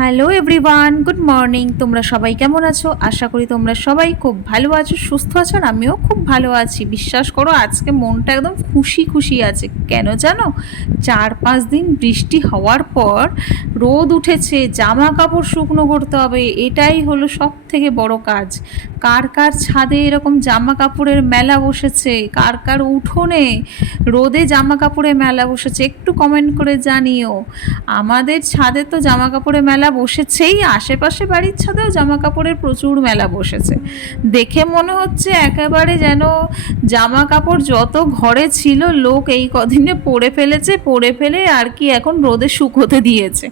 Hello everyone good morning তোমরা সবাই কেমন আছো? আশা করি তোমরা সবাই খুব ভালো আছো, সুস্থ আছো, আর আমিও খুব ভালো আছি। বিশ্বাস করো, আজকে মনটা একদম খুশি খুশি আছে। কেন জানো? চার পাঁচ দিন বৃষ্টি হওয়ার পর রোদ উঠেছে জামা কাপড় শুকনো করতে হবে, এটাই হলো সব থেকে বড় কাজ। কার কার ছাদে এরকম জামা কাপড়ের মেলা বসেছে? কার কার উঠোনে রোদে জামা কাপড়ে মেলা বসেছে? একটু কমেন্ট করে জানিও। আমাদের ছাদে তো জামা কাপড়ের মেলা বসেছেই, আশেপাশে বাড়ির ছাদেও জামা কাপড়ের প্রচুর মেলা বসেছে। দেখে মনে হচ্ছে একেবারে যেন জামা কাপড় যত ঘরে ছিল, লোক এই কদিনে পরে ফেলেছে, পরে ফেলে আর কি এখন রোদে শুকোতে দিয়েছে।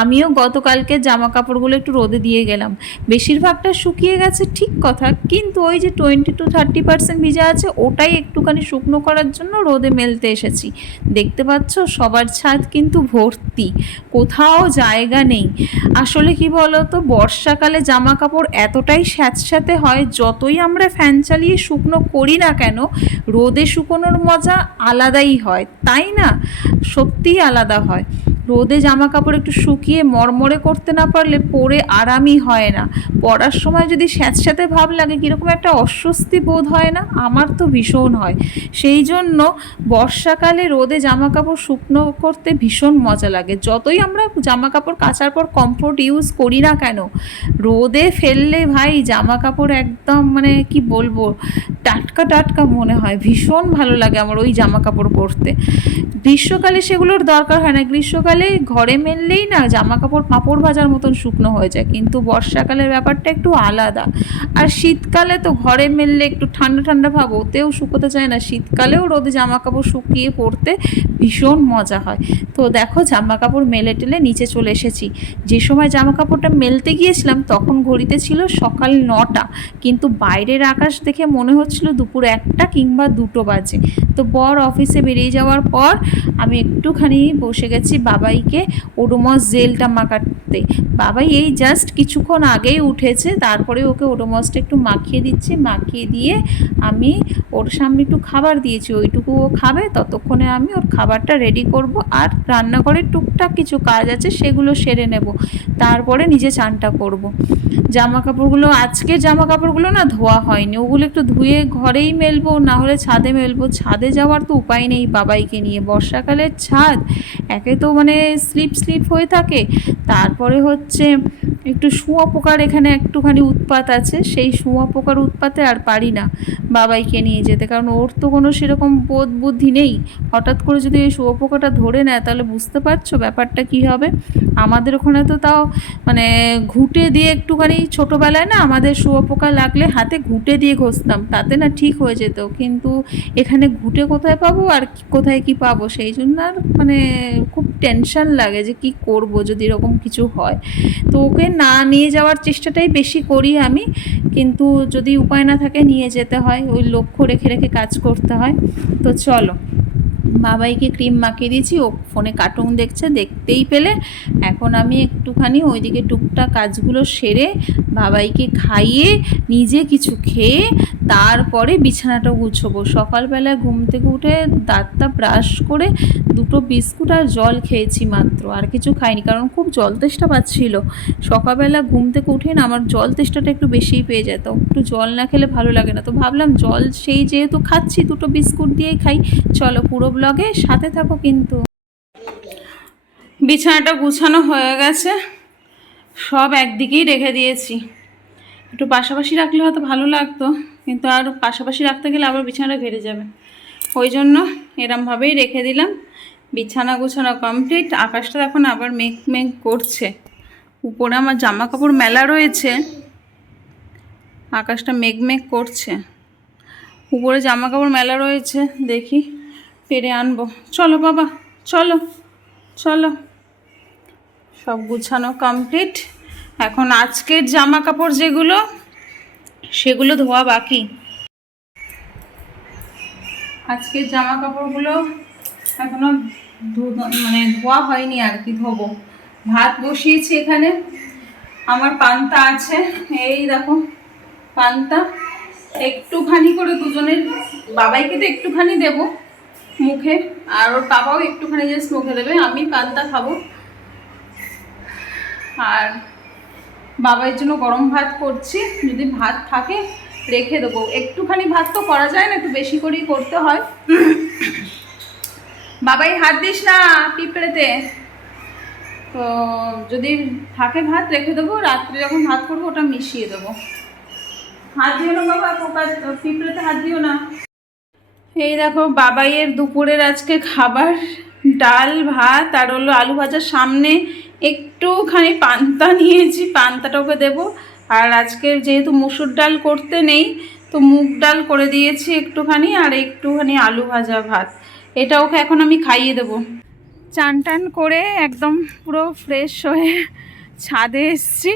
আমিও গতকালকে জামা কাপড়গুলো একটু রোদে দিয়ে গেলাম। বেশিরভাগটা শুকিয়ে গেছে ঠিক কথা, কিন্তু ওই যে টোয়েন্টি টু থার্টি পার্সেন্ট ভিজা আছে, ওটাই একটুখানি শুকনো করার জন্য রোদে মেলতে এসেছি। দেখতে পাচ্ছ, সবার ছাদ কিন্তু ভর্তি। কোথাও জায়গা নেই। আসলে কি বলতো, বর্ষাকালে জামা কাপড় এতটাই স্যাঁতস্যাঁতে হয়, যতই আমরা ফ্যান চালিয়ে শুকনো করি না কেন, রোদে শুকোনোর মজা আলাদাই হয়। তাই না? সত্যিই আলাদা হয়। রোদে জামা কাপড় একটু শুকিয়ে মরমরে করতে না পারলে পরে আরামই হয় না। পরার সময় যদি স্যাঁতস্যাঁতে ভাব লাগে, কীরকম একটা অস্বস্তি বোধ হয় না? আমার তো ভীষণ হয়। সেই জন্য বর্ষাকালে রোদে জামা কাপড় শুকনো করতে ভীষণ মজা লাগে। যতই আমরা জামা কাপড় কাচার পর কমফোর্ট ইউজ করি না কেন, রোদে ফেললে ভাই জামা কাপড় একদম মানে কি বলব, টাটকা টাটকা মনে হয়। ভীষণ ভালো লাগে আমার ওই জামা কাপড় পরতে। গ্রীষ্মকালে সেগুলোর দরকার হয় না। গ্রীষ্মকালে ঘরে মেললেই না জামা কাপড় পাঁপড় ভাজার মতন শুকনো হয়ে যায়, কিন্তু বর্ষাকালের ব্যাপারটা একটু আলাদা। আর শীতকালে তো ঘরে মেললে একটু ঠান্ডা ঠান্ডা ভাব, ওতেও শুকোতে চায় না। শীতকালেও রোদে জামা কাপড় শুকিয়ে পরতে ভীষণ মজা হয়। তো দেখো জামা কাপড় মেলে টেলে নিচে চলে এসেছি। যে সময় জামা কাপড়টা মেলতে গিয়েছিলাম তখন ঘড়িতে ছিল সকাল নটা, কিন্তু বাইরের আকাশ দেখে মনে হচ্ছিল দুপুর একটা কিংবা দুটো বাজে। তো বর অফিসে বেরিয়ে যাওয়ার পর আমি একটুখানি বসে গেছি বাবাইকে ওডোমস জেলটা মাখাতে বাবাই এই জাস্ট কিছুক্ষণ আগেই উঠেছে, তারপরে ওকে ওডোমসটা একটু মাখিয়ে দিচ্ছি, মাখিয়ে দিয়ে আমি ওর সামনে একটু খাবার দিয়েছি, ওইটুকু ও খাবে, ততক্ষণে আমি ওর খাবারটা রেডি করব আর রান্নাঘরের টুকটাক কিছু কাজ আছে সেগুলো সেরে নেব, তারপরে নিজে চানটা করব। জামা কাপড়গুলো আজকের জামা কাপড়গুলো না ধোয়া হয়নি, ওগুলো একটু ধুয়ে ঘরেই মেলবো না হলে ছাদে মেলবো, ছাদে যাওয়ার তো উপায় নেই বাবাইকে নিয়ে, বর্ষাকালের ছাদ একে তো মানে স্লিপ স্লিপ হয়ে থাকে। তারপরে হচ্ছে একটু শুঁয়া পোকার এখানে একটুখানি উৎপাত আছে, সেই শুঁয়া পোকার উৎপাতে আর পারি না বাবাইকে নিয়ে যেতে। কারণ ওর তো কোনো সেরকম বোধ বুদ্ধি নেই। হঠাৎ করে যদি এই শুঁয়া পোকাটা ধরে নেয়, তাহলে বুঝতে পারছ ব্যাপারটা কী হবে? আমাদের ওখানে তো তাও মানে ঘুঁটে দিয়ে একটুখানি ছোটোবেলায় না আমাদের শুঁয়া পোকা লাগলে হাতে ঘুঁটে দিয়ে ঘষতাম। তাতে না ঠিক হয়ে যেত। কিন্তু এখানে ঘুঁটে কোথায় পাবো আর কোথায় কি পাবো? সেই জন্য আর মানে খুব টেনশন লাগে যে কি করব যদি এরকম কিছু হয়। তো ওকে না নিয়ে যাওয়ার চেষ্টাটাই বেশি করি আমি। কিন্তু যদি উপায় না থাকে, নিয়ে যেতে হয়। ওই লক্ষ্য রেখে রেখে কাজ করতে হয়। তো চলো। বাবাইকে ক্রিম মাখিয়ে দিয়েছি, ও ফোনে কার্টুন দেখছে, দেখতেই পেলে। এখন আমি একটুখানি ওইদিকে টুকটাক কাজগুলো সেরে বাবাইকে খাইয়ে, নিজে কিছু খেয়ে, তারপরে বিছানাটা গুছবো। সকালবেলা ঘুম থেকে উঠে দাঁতটা ব্রাশ করে দুটো বিস্কুট আর জল খেয়েছি মাত্র, আর কিছু খাইনি, কারণ খুব জল তেষ্টা পাচ্ছিল। সকালবেলা ঘুম থেকে উঠে না আমার জল তেষ্টাটা একটু বেশিই পেয়ে যেত একটু জল না খেলে ভালো লাগে না। তো ভাবলাম জল সেই যেহেতু খাচ্ছি, দুটো বিস্কুট দিয়েই খাই, চলো পুরো ব্লগে সাথে থাকো কিন্তু। বিছানাটা গুছানো হয়ে গেছে। সব একদিকেই রেখে দিয়েছি। একটু পাশাপাশি রাখলে হয়তো ভালো লাগতো, কিন্তু আর পাশাপাশি রাখতে গেলে আবার বিছানাটা ঘেরে যাবে। ওই জন্য এরমভাবেই রেখে দিলাম। বিছানা গুছানো কমপ্লিট। আকাশটা এখন আবার মেঘ মেঘ করছে। উপরে আমার জামা কাপড় মেলা রয়েছে। আকাশটা মেঘ মেঘ করছে। উপরে জামা কাপড় মেলা রয়েছে, দেখি। পেরে আনব। চলো বাবা, চলো চলো। সব গুছানো কমপ্লিট এখন আজকের জামা কাপড় যেগুলো, সেগুলো ধোয়া বাকি। আজকের জামা কাপড়গুলো এখনও ধু- মানে ধোয়া হয়নি আর কি, ধোবো। ভাত বসিয়েছি এখানে। আমার পান্তা আছে, এই দেখো, পান্তা। একটুখানি করে দুজনের বাবাইকে তো একটুখানি দেব। মুখে, আর ওর বাবাও একটুখানি জাস্ট মুখে দেবে আমি পান্তা খাব। আর বাবার জন্য গরম ভাত করছি, যদি ভাত থাকে রেখে দেবো। একটুখানি ভাত তো করা যায় না, একটু বেশি করেই করতে হয়। বাবাই হাত দিস না পিঁপড়েতে। তো যদি থাকে ভাত রেখে দেবো, রাত্রে যখন ভাত করব, ওটা মিশিয়ে দেবো। হাত দিও না বাবা, পোকা, পিঁপড়েতে হাত দিও না। এই দেখো, বাবাইয়ের দুপুরের আজকে খাবার, ডাল, ভাত আর হলো আলু ভাজার সামনে একটুখানি পান্তা নিয়েছি, পান্তাটা ওকে দেবো। আর আজকে যেহেতু মুসুর ডাল করতে নেই, তো মুগ ডাল করে দিয়েছি একটুখানি আর একটুখানি আলু ভাজা ভাত। এটা ওকে এখন আমি খাইয়ে দেবো। চান টান করে একদম পুরো ফ্রেশ হয়ে ছাদে এসছি।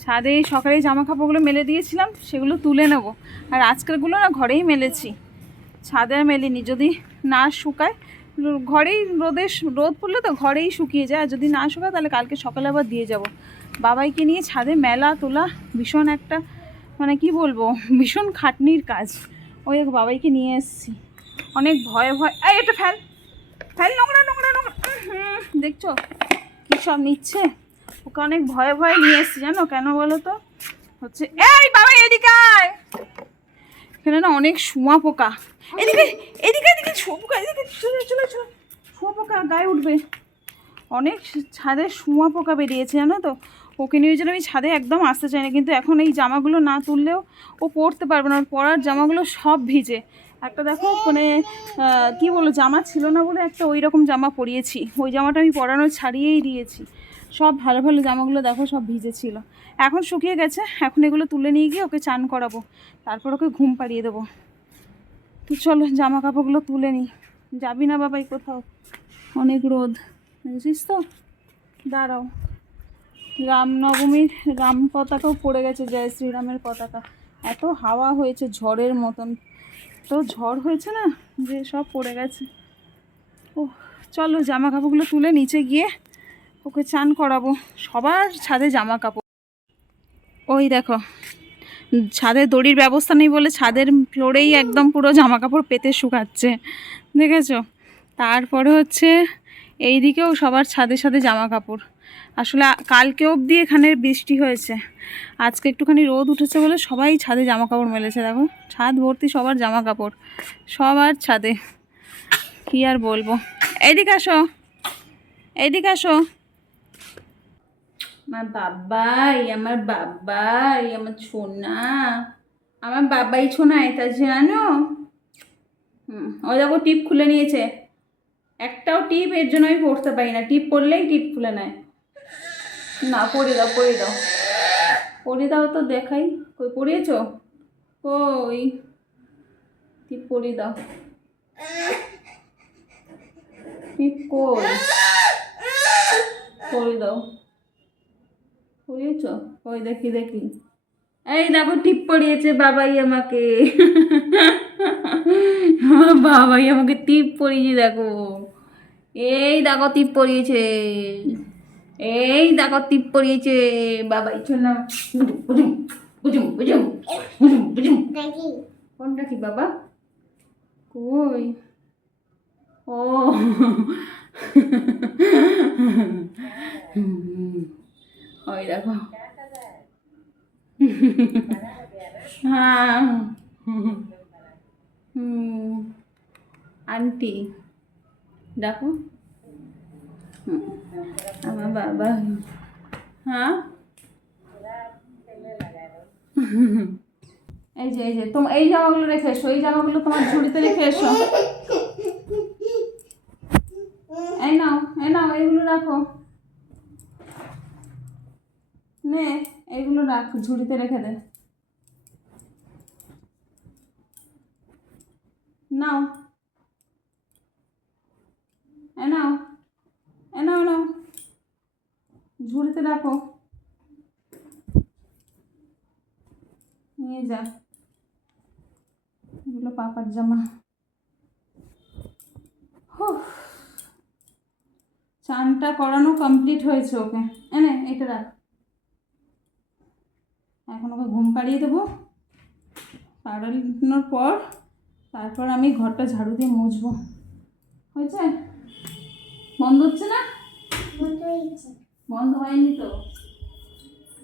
ছাদে সকালে জামা কাপড়গুলো মেলে দিয়েছিলাম, সেগুলো তুলে নেব। আর আজকেরগুলো না ঘরেই মেলেছি। ছাদে মেলিনি যদি না শুকায়, ঘরেই রোদে রোদ পড়লে তো ঘরেই শুকিয়ে যায়, আর যদি না শুকায় তাহলে কালকে সকালে আবার দিয়ে যাব। বাবাইকে নিয়ে ছাদে মেলা তোলা ভীষণ একটা মানে কি বলব, ভীষণ খাটনির কাজ। ওই এক বাবাইকে নিয়ে এসেছি। অনেক ভয়ে, ভয়, এই এটা ফেল ফেল নোংরা নোংরা নোংরা দেখছ কী সব নিচ্ছে? ওকে অনেক ভয়ে ভয়ে নিয়ে এসেছি, জানো কেন বলো তো? হচ্ছে, এই বাবা এদিকে আয়! এখানে না অনেক শুয়া পোকা। এদিকে এদিকে এদিকে শুয়া পোকা এদিকে চলে চলে চলে শুয়া পোকা গায়ে উঠবে। অনেক ছাদে শুয়া পোকা বেরিয়েছে জানো তো? ওকে নিয়ে জন্য আমি ছাদে একদম আসতে চাই না কিন্তু এখন এই জামাগুলো না তুললেও ও পরতে পারবে না। ওর পরার জামাগুলো সব ভিজে। একটা দেখো মানে কি বলো জামা ছিল না বলে একটা ওই রকম জামা পরিয়েছি। ওই জামাটা আমি পরানো ছাড়িয়েই দিয়েছি। সব ভালো ভালো জামাগুলো দেখো, সব ভিজে ছিল। এখন শুকিয়ে গেছে, এখন এগুলো তুলে নিয়ে গিয়ে ওকে চান করাবো। তারপর ওকে ঘুম পাড়িয়ে দেবো। তো চলো জামা কাপড়গুলো তুলে নিই। যাবি না বাবাই কোথাও? অনেক রোদ। বুঝিস তো? দাঁড়াও। রামনবমীর রাম পতাকাও পড়ে গেছে, জয় শ্রীরামের পতাকা। এত হাওয়া হয়েছে ঝড়ের মতন। তো ঝড় হয়েছে না যে সব পড়ে গেছে। ও চলো জামা কাপড়গুলো তুলে নিচে গিয়ে ওকে চান করাবো। সবার ছাদে জামা কাপড় ওই দেখো, ছাদে দড়ির ব্যবস্থা নেই বলে ছাদের ফ্লোরেই একদম পুরো জামা কাপড় পেতে শুকাচ্ছে। দেখেছ? তারপরে হচ্ছে এই দিকেও সবার ছাদে ছাদে জামা কাপড় আসলে কালকে অবধি এখানে বৃষ্টি হয়েছে। আজকে একটুখানি রোদ উঠেছে বলে সবাই ছাদে জামা কাপড় মেলেছে, দেখো। ছাদ ভর্তি সবার জামা কাপড় সবার ছাদে। কী আর বলব? এইদিকে আসো এইদিকে আসো। আমার বাবাই আমার বাবাই, আমার ছোনা। আমার বাবাই ছোনা এটা জানো? ও দেখো টিপ খুলে নিয়েছে। একটাও টিপ এর জন্য আমি পড়তে পারি না। টিপ পরলেই টিপ খুলে নেয়। না, পড়ে দাও পরে দাও। পরে দাও তো দেখাই। কই, পড়িয়েছ? কই? টিপ পরে দাও? টিপ কই? পরে দাও। পড়িয়েছ? ওই দেখি দেখি। এই দেখো, টিপ পড়িয়েছে বাবাই আমাকে। আমার বাবাই আমাকে টিপ পরিয়েছে দেখো। এই দেখো, টিপ পরিয়েছে এই দেখো টিপ পরিয়েছে বাবাই চললাম বুঝুম বুঝুম বুঝুম বুঝুম বুঝুম কোনটা কি বাবা কই ও ওই দেখো হ্যাঁ হুম আন্টি দেখো হুম, আমার বাবা। হ্যাঁ? এই যে এই যে তোমার এই জামাগুলো রেখে এসো, এই জামাগুলো তোমার ঝুড়িতে রেখে এসো। এই নাও এই নাও, এইগুলো রাখো। নে, এইগুলো রাখ, ঝুড়িতে রেখে দে। নাও। এ নাও এ নাও নাও। ঝুড়িতে রাখো। নিয়ে যা। এগুলো পাপার জামা। চানটা করানো কমপ্লিট হয়েছে ওকে। এনে এটা রাখ। এখন ওকে ঘুম পাড়িয়ে দেবো। পাড়ানোর পর তারপর আমি ঘরটা ঝাড়ু দিয়ে মুছবো। হয়েছে? বন্ধ হচ্ছে না? হয়নি তো।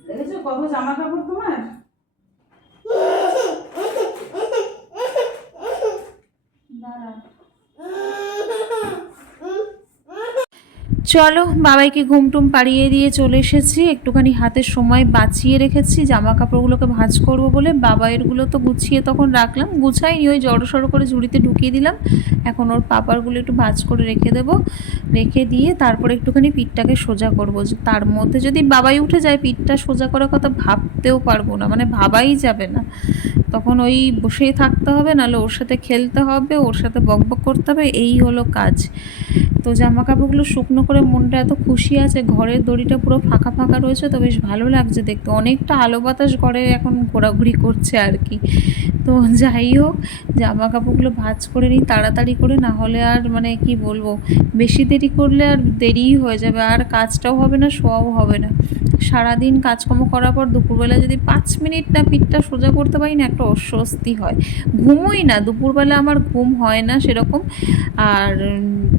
দেখেছ কত জামা কাপড় তোমার দাঁড়াও চলো, বাবাইকে ঘুম টুম পাড়িয়ে দিয়ে চলে এসেছি। একটুখানি হাতে সময় বাঁচিয়ে রেখেছি। জামা কাপড়গুলোকে ভাঁজ করব বলে বাবাইয়েরগুলো তো গুছিয়ে তখন রাখলাম। গুছাইনি, ওই জড়ো সড়ো করে ঝুড়িতে ঢুকিয়ে দিলাম। এখন ওর পাপারগুলো একটু ভাঁজ করে রেখে দেবো। রেখে দিয়ে তারপরে একটুখানি পিঠটাকে সোজা করব। তার মধ্যে যদি বাবাই উঠে যায়, পিঠটা সোজা করার কথা ভাবতেও পারব না মানে ভাবাই যাবে না। তখন ওই বসেই থাকতে হবে, নাহলে ওর সাথে খেলতে হবে, ওর সাথে বকবক করতে হবে, এই হলো কাজ। তো জামা কাপড়গুলো শুকনো করে মনটা এত খুশি আছে, ঘরের দড়িটা পুরো ফাঁকা ফাঁকা রয়েছে তো বেশ ভালো লাগছে দেখতে। অনেকটা আলো বাতাস ঘরে এখন ঘোরাঘুরি করছে আর কি। তো যাই হোক জামা কাপড়গুলো ভাজ করে নিই, তাড়াতাড়ি করে, না হলে আর মানে কি বলব, বেশি দেরি করলে আর দেরিই হয়ে যাবে, আর কাজটাও হবে না, শোয়াও হবে না। সারাদিন কাজকর্ম করার পর দুপুরবেলা যদি পাঁচ মিনিট না পিঠটা সোজা করতে পারি না, একটা অস্বস্তি হয়। ঘুমোই না, দুপুরবেলা আমার ঘুম হয় না সেরকম। আর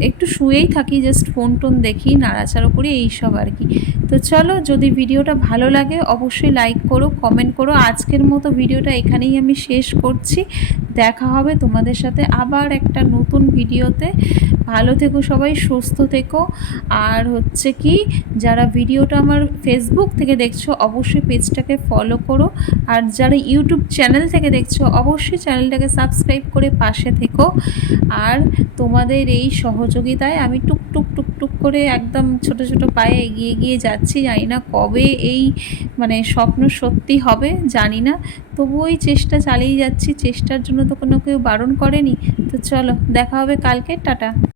একটু শুয়েই থাকি জাস্ট ফোন টোন দেখি, নাড়াচাড়া করি, এইসব আর কি। তো চলো, যদি ভিডিওটা ভালো লাগে, অবশ্যই লাইক করো কমেন্ট করো। আজকের মতো ভিডিওটা এখানেই আমি শেষ করছি। দেখা হবে তোমাদের সাথে আবার একটা নতুন ভিডিওতে। ভালো থেকো সবাই, সুস্থ থেকো। আর হচ্ছে কি, যারা ভিডিওটা আমার ফেসবুক থেকে দেখছ, অবশ্যই পেজটাকে ফলো করো। আর যারা ইউটিউব চ্যানেল থেকে দেখছ, অবশ্যই চ্যানেলটাকে সাবস্ক্রাইব করে পাশে থেকো। আর তোমাদের এই সহযোগিতায় আমি টুকটুক টুক টুক টুক করে একদম ছোট ছোট পায়ে এগিয়ে গিয়ে যাচ্ছি। জানি না কবে এই মানে স্বপ্ন সত্যি হবে, জানি না। তবু ওই চেষ্টা চালিয়ে যাচ্ছি। চেষ্টার জন্য তো কোনো কেউ বারণ করেনি। তো চলো, দেখা হবে কালকে। টাটা।